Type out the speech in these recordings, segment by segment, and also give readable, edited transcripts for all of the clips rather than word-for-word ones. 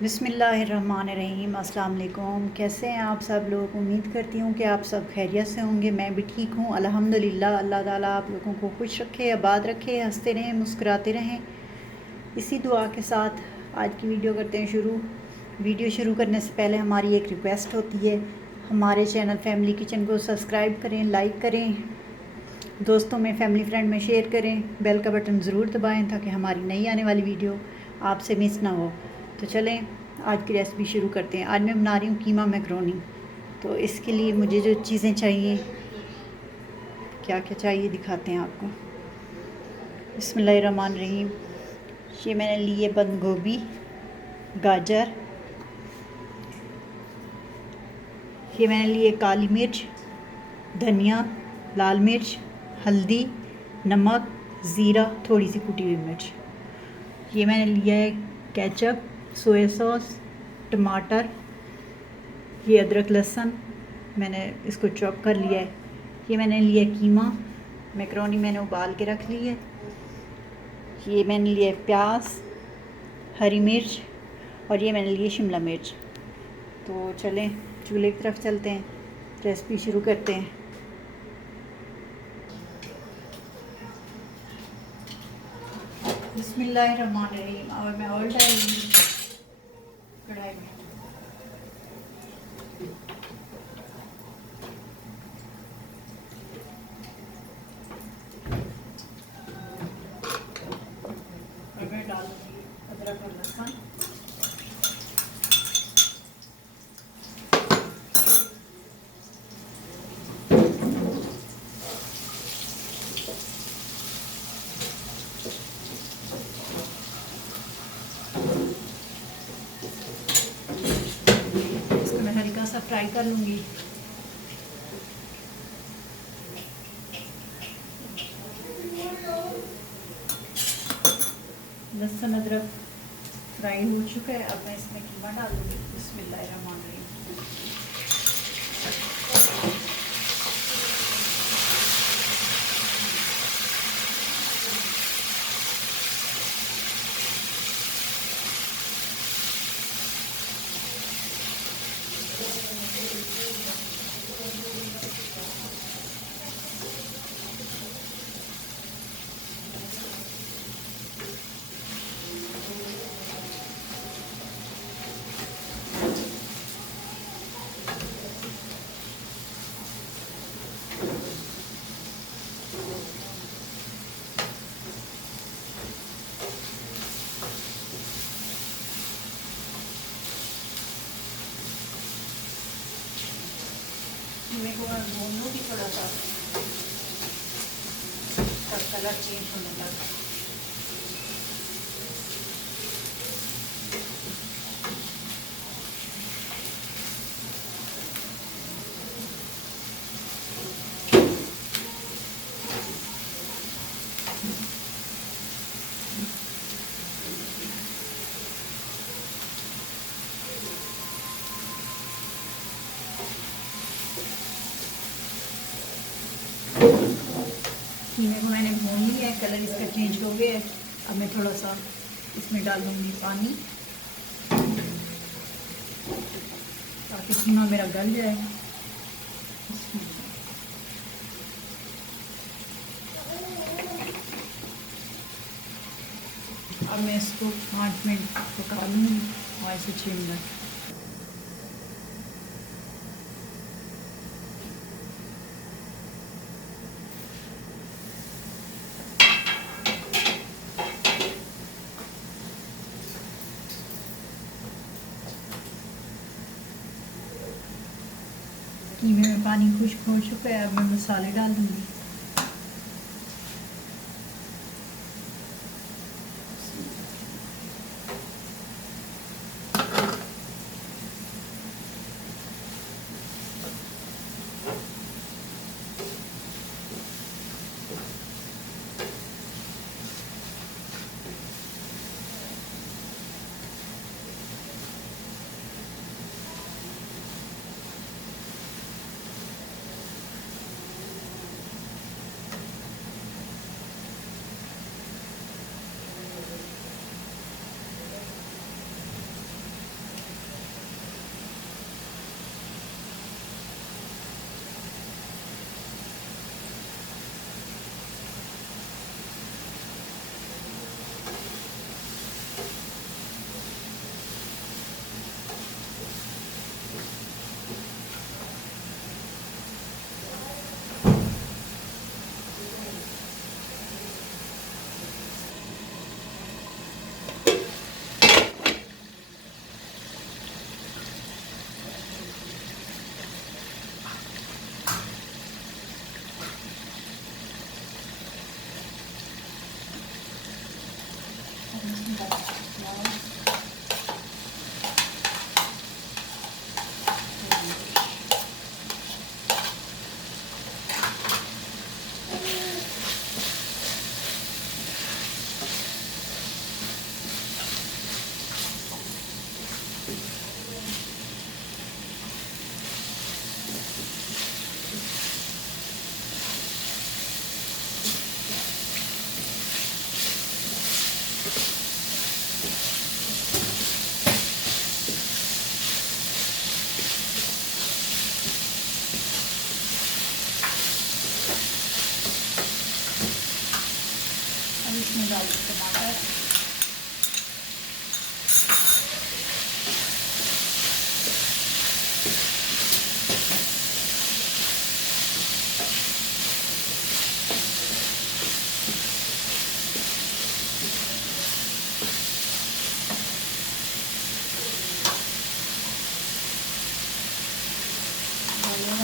बिस्मिल्लाहिर्रहमानिर्रहीम। अस्सलाम वालेकुम। कैसे हैं आप सब लोग? उम्मीद करती हूँ कि आप सब खैरियत से होंगे। मैं भी ठीक हूँ अल्हम्दुलिल्लाह। अल्लाह ताला आप लोगों को खुश रखे, आबाद रखे, हंसते रहें, मुस्कुराते रहें। इसी दुआ के साथ आज की वीडियो करते हैं शुरू। वीडियो शुरू करने से पहले हमारी एक रिक्वेस्ट होती है, हमारे चैनल फैमिली किचन को सब्सक्राइब करें, लाइक करें, दोस्तों में, फैमिली फ्रेंड में शेयर करें, बेल का बटन ज़रूर दबाएं ताकि हमारी नई आने वाली वीडियो आपसे मिस ना हो। तो चलें आज की रेसिपी शुरू करते हैं। आज मैं बना रही हूँ कीमा मैक्रोनी। तो इसके लिए मुझे जो चीज़ें चाहिए, क्या क्या चाहिए दिखाते हैं आपको। बिस्मिल्लाहिर्रहमानिर्रहीम। ये मैंने लिए बंद गोभी, गाजर, ये मैंने लिए काली मिर्च, धनिया, लाल मिर्च, हल्दी, नमक, ज़ीरा, थोड़ी सी कुटी हुई मिर्च। ये मैंने लिया है केचप, सोया सॉस, टमाटर, ये अदरक लहसुन मैंने इसको चॉप कर लिया है। ये मैंने लिया कीमा, मैक्रोनी मैंने उबाल के रख ली है। ये मैंने लिया प्याज, हरी मिर्च और ये मैंने लिए शिमला मिर्च। तो चलें चूल्हे की तरफ चलते हैं, रेसिपी शुरू करते हैं। बिस्मिल्लाहिर्रहमानिर्रहीम। और मैं ऑयल डाल दूँगी कढ़ाई में। और मैं डाल दूँगी अदरक और लहसुन। इसको मैं हल्का सा फ्राई कर लूँगी। लहसुन अदरक फ्राई हो चुका है। अब मैं इसमें कीमा डाल दूँगी। बिस्मिल्लाहिर्रहमानिर्रहीम। मेरे को भून लूँगी थोड़ा सा, तब कलर चेंज होने लगा। कीमे को मैंने भून लिया है, कलर इसका चेंज हो गया है। अब मैं थोड़ा सा इसमें डालूँगी पानी ताकि कीमा मेरा गल जाए। अब मैं इसको 5 मिनट पका लूँगी, 5 से 6 मिनट। कीमे में पानी खुश्क हो चुका है। अब मैं मसाले डाल दूँगी।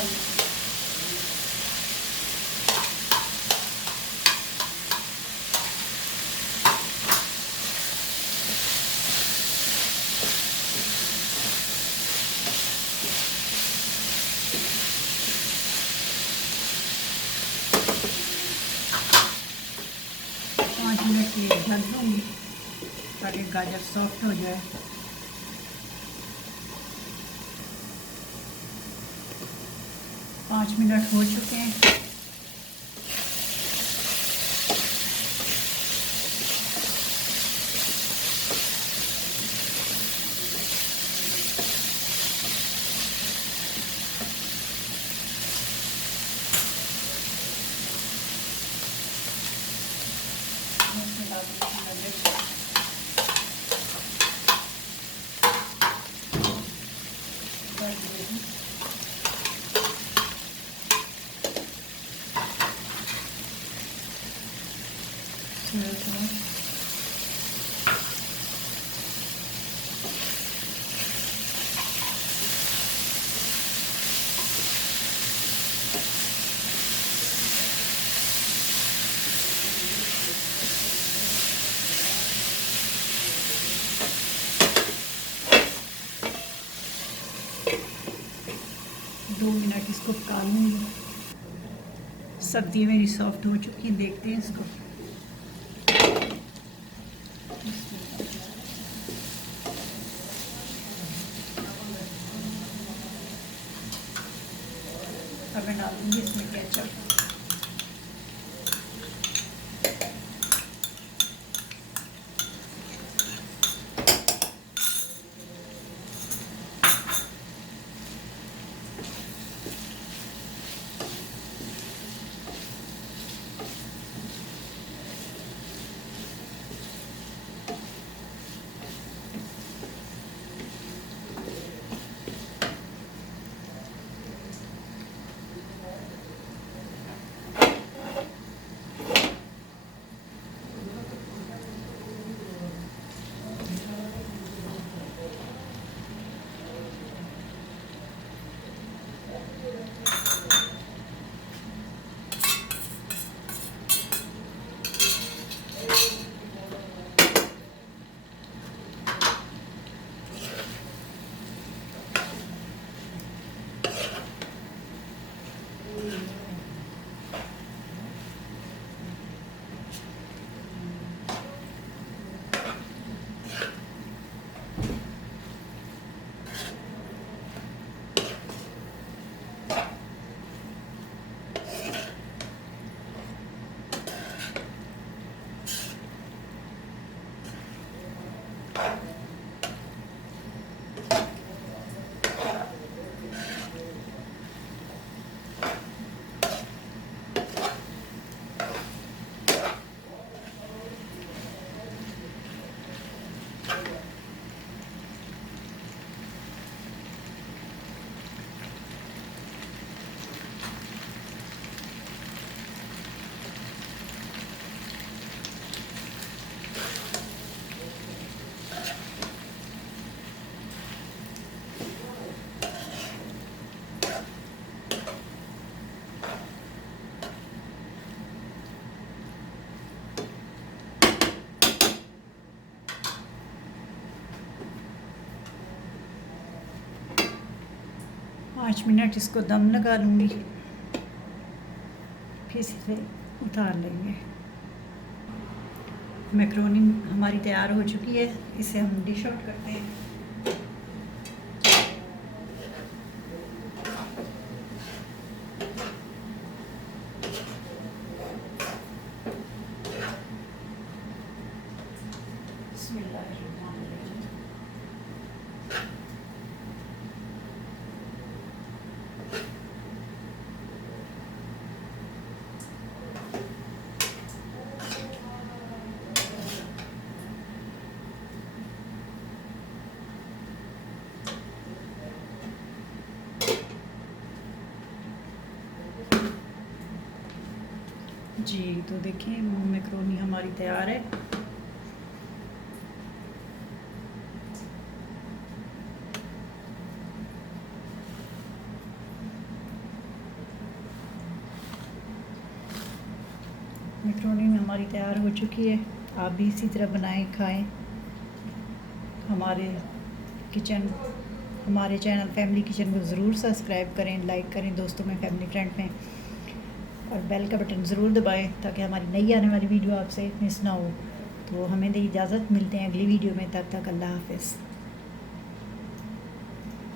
डाल दें। 5 मिनट के लिए ढक दूँगी ताकि गाजर सॉफ्ट हो जाए। पाँच मिनट हो चुके हैं। दो मिनट इसको पका लूँगी। सब्ज़ी मेरी सॉफ्ट हो चुकी है, देखते हैं इसको। अब मैं डाल दूँगी इसमें केचप। पाँच मिनट इसको दम लगा लूँगी, फिर इसे उतार लेंगे। मैक्रोनी हमारी तैयार हो चुकी है, इसे हम डिश आउट करते हैं। जी तो देखिए मैक्रोनी हमारी तैयार है। हमारी तैयार हो चुकी है। आप भी इसी तरह बनाएं, खाएं। हमारे चैनल फैमिली किचन को ज़रूर सब्सक्राइब करें, लाइक करें दोस्तों में, फैमिली फ्रेंड में, और बेल का बटन ज़रूर दबाएं ताकि हमारी नई आने वाली वीडियो आपसे मिस ना हो। तो हमें दे इजाज़त, मिलते हैं अगली वीडियो में, तब तक अल्लाह हाफ़िज़।